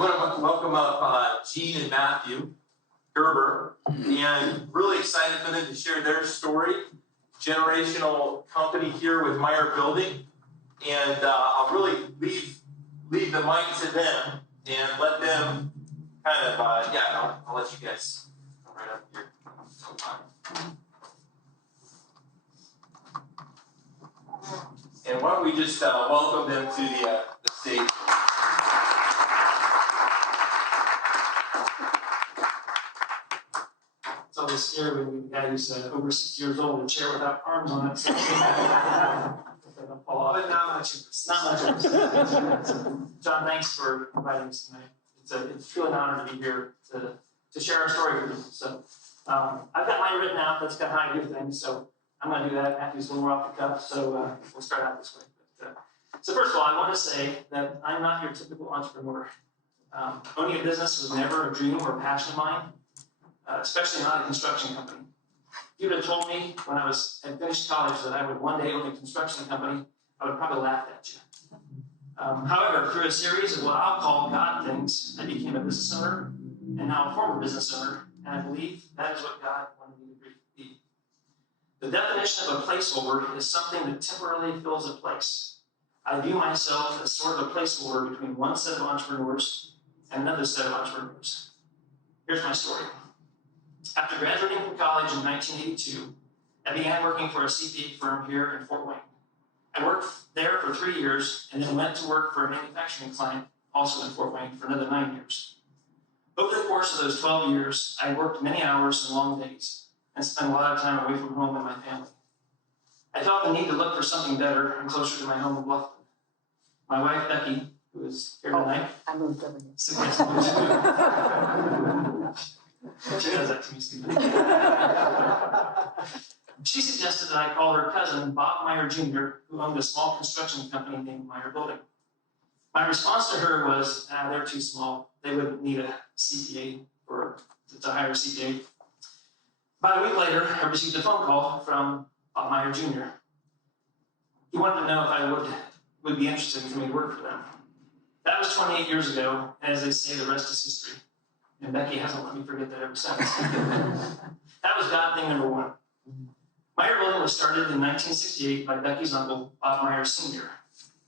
I'm going to welcome up Gene and Matthew Gerber, and really excited for them to share their story. Generational company here with Meyer Building, and I'll really leave the mic to them and let them kind of I'll let you guys come right up here. And why don't we just welcome them to the stage. It's always scary when a guy who's over 60 years old in a chair without arms on it. So fall off. But not much of this. Not much of this. John, thanks for inviting us tonight. It's truly an honor to be here to share our story with you. So I've got mine written out. That's kind of how I do things. So I'm going to do that. Matthew's a little more off the cuff. So we'll start out this way. So first of all, I want to say that I'm not your typical entrepreneur. Owning a business was never a dream or a passion of mine. Especially not a construction company. If you would have told me when I had finished college that I would one day own a construction company, I would probably laugh at you. However, through a series of what I'll call God things, I became a business owner and now a former business owner, and I believe that is what God wanted me to be. The definition of a placeholder is something that temporarily fills a place. I view myself as sort of a placeholder between one set of entrepreneurs and another set of entrepreneurs. Here's my story. After graduating from college in 1982, I began working for a CPA firm here in Fort Wayne. I worked there for 3 years and then went to work for a manufacturing client, also in Fort Wayne, for another 9 years. Over the course of those 12 years, I worked many hours and long days and spent a lot of time away from home and my family. I felt the need to look for something better and closer to my home in Bluffton. My wife, Becky, who is here tonight. I moved over here. She does that to me, Stephen. She suggested that I call her cousin, Bob Meyer Jr., who owned a small construction company named Meyer Building. My response to her was, they're too small. They wouldn't need a CPA to hire a CPA. About a week later, I received a phone call from Bob Meyer Jr. He wanted to know if I would be interested for me to work for them. That was 28 years ago, and as they say, the rest is history. And Becky hasn't let me forget that ever since. That was God thing number one. Meyer Building was started in 1968 by Becky's uncle, Bob Meyer Sr.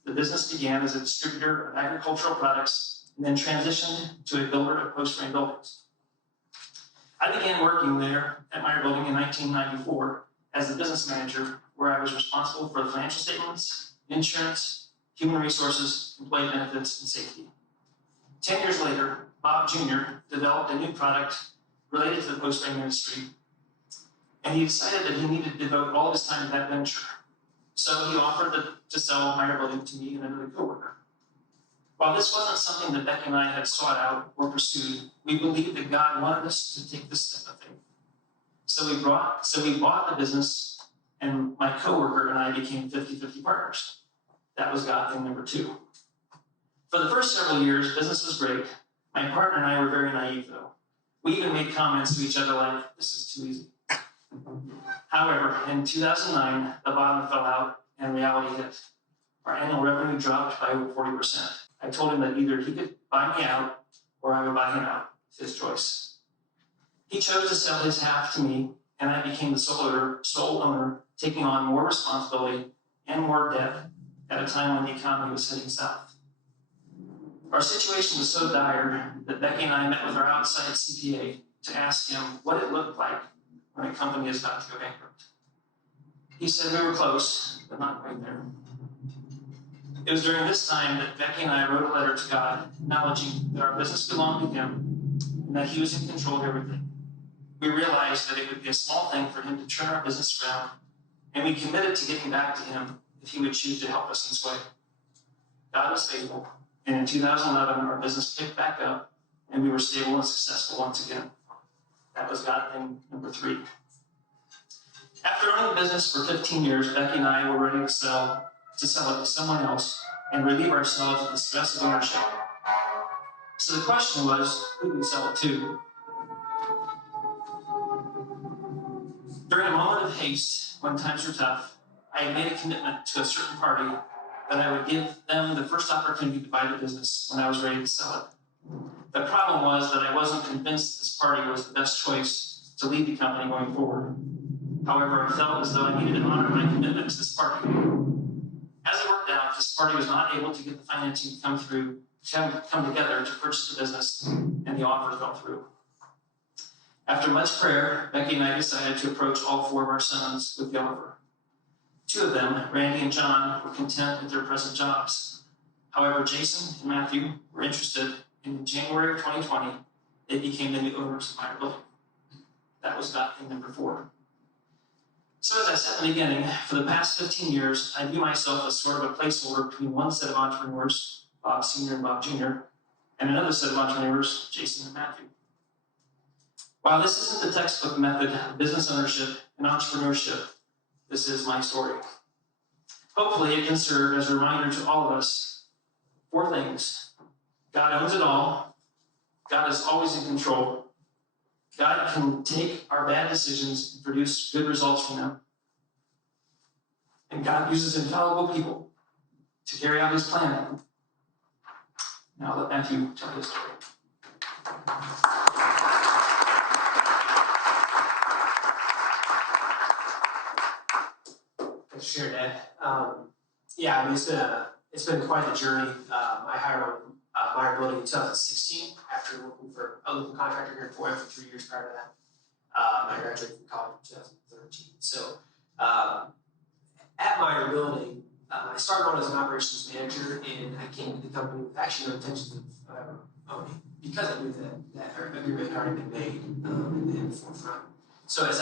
The business began as a distributor of agricultural products and then transitioned to a builder of post-frame buildings. I began working there at Meyer Building in 1994 as the business manager, where I was responsible for the financial statements, insurance, human resources, employee benefits, and safety. 10 years later, Bob Jr. developed a new product related to the post-frame industry, and he decided that he needed to devote all of his time to that venture. So he offered to sell Meyer Building to me and another coworker. While this wasn't something that Becky and I had sought out or pursued, we believed that God wanted us to take this step of faith. So we bought the business, and my coworker and I became 50-50 partners. That was God thing number two. For the first several years, business was great. My partner and I were very naive, though. We even made comments to each other like, this is too easy. However, in 2009, the bottom fell out and reality hit. Our annual revenue dropped by over 40%. I told him that either he could buy me out or I would buy him out. It's his choice. He chose to sell his half to me, and I became the sole owner, taking on more responsibility and more debt at a time when the economy was heading south. Our situation was so dire that Becky and I met with our outside CPA to ask him what it looked like when a company is about to go bankrupt. He said we were close, but not quite there. It was during this time that Becky and I wrote a letter to God, acknowledging that our business belonged to Him and that He was in control of everything. We realized that it would be a small thing for Him to turn our business around, and we committed to getting back to Him if He would choose to help us in this way. God was faithful. And in 2011, our business picked back up, and we were stable and successful once again. That was God thing number three. After owning the business for 15 years, Becky and I were ready to sell it to someone else and relieve ourselves of the stress of ownership. So the question was, who do we sell it to? During a moment of haste, when times were tough, I had made a commitment to a certain party that I would give them the first opportunity to buy the business when I was ready to sell it. The problem was that I wasn't convinced this party was the best choice to lead the company going forward. However, I felt as though I needed to honor my commitment to this party. As it worked out, this party was not able to get the financing to come together to purchase the business, and the offer fell through. After much prayer, Becky and I decided to approach all 4 of our sons with the offer. 2 of them, Randy and John, were content with their present jobs. However, Jason and Matthew were interested, and in January of 2020, they became the new owners of Meyer Building. That was about thing number 4. So as I said in the beginning, for the past 15 years, I view myself as sort of a placeholder between one set of entrepreneurs, Bob Sr. and Bob Jr., and another set of entrepreneurs, Jason and Matthew. While this isn't the textbook method of business ownership and entrepreneurship, this is my story. Hopefully it can serve as a reminder to all of us 4 things. God owns it all. God is always in control. God can take our bad decisions and produce good results from them. And God uses infallible people to carry out his plan. Now let Matthew tell his story. Thanks for sharing, Ed. Yeah, I mean, it's been quite the journey. I hired on Meyer Building in 2016 after working for a local contractor here in Fort Worth for 3 years prior to that. I graduated from college in 2013. So at Meyer Building, I started on as an operations manager, and I came to the company with actually no intentions of ever owning, because I knew that agreement had already been made in the forefront. So as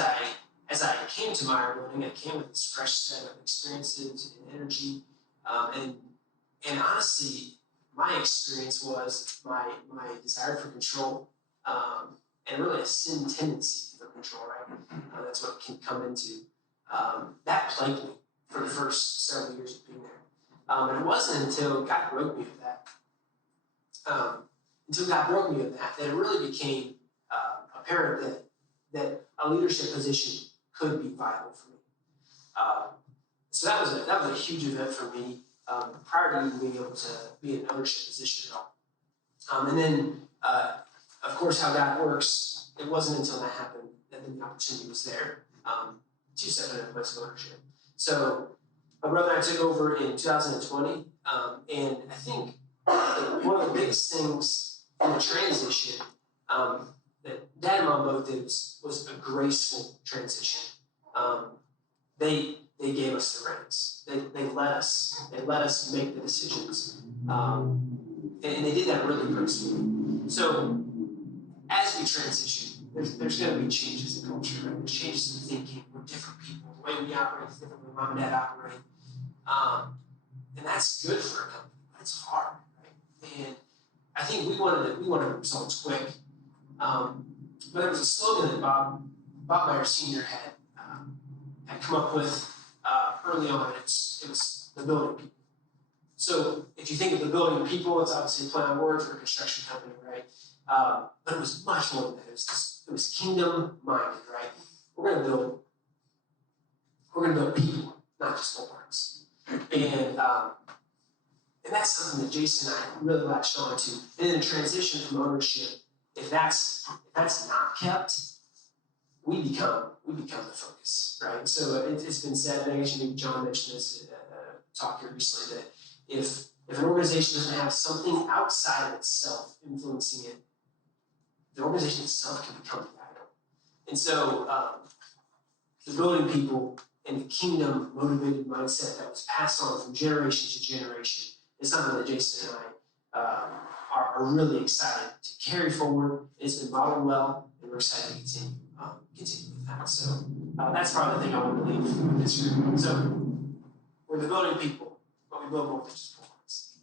I came to Meyer Building, I came with this fresh set of experiences and energy, and honestly, my experience was my desire for control, and really a sin tendency for control, right? That's what can come into. That plagued me for the first several years of being there. And it wasn't until God broke me of that, that it really became apparent that a leadership position could be viable for me. So that was a huge event for me, prior to even being able to be in an ownership position at all. And then, of course, how God works, it wasn't until that happened that then the opportunity was there to step into a place of ownership. So my brother and I took over in 2020, and I think one of the biggest things in the transition that Dad and Mom both did was a graceful transition. They gave us the reins. They let us make the decisions, and they did that really gracefully. So as we transition, there's going to be changes in culture, right? There's changes in thinking. We're different people. The way we operate is different than Mom and Dad operate, and that's good for a company, but it's hard, right? And I think we wanted results quick, but there was a slogan that Bob Meyer Sr. had come up with early on. It was the building people. So if you think of the building people, it's obviously a play on words for a construction company, right? But it was much more than that. It was kingdom minded, right? We're gonna build people, not just buildings. And that's something that Jason and I really latched on to. And in the transition from ownership, if that's not kept, we become the focus, right? So it's been said, and actually John mentioned this at a talk here recently, that if an organization doesn't have something outside of itself influencing it, the organization itself can become the idol. And so the building people and the kingdom motivated mindset that was passed on from generation to generation is something that Jason and I are really excited to carry forward. It's been modeled well, and we're excited to continue with that. So that's probably the thing I want to leave with this group. So we're the building people, but we build more than just buildings.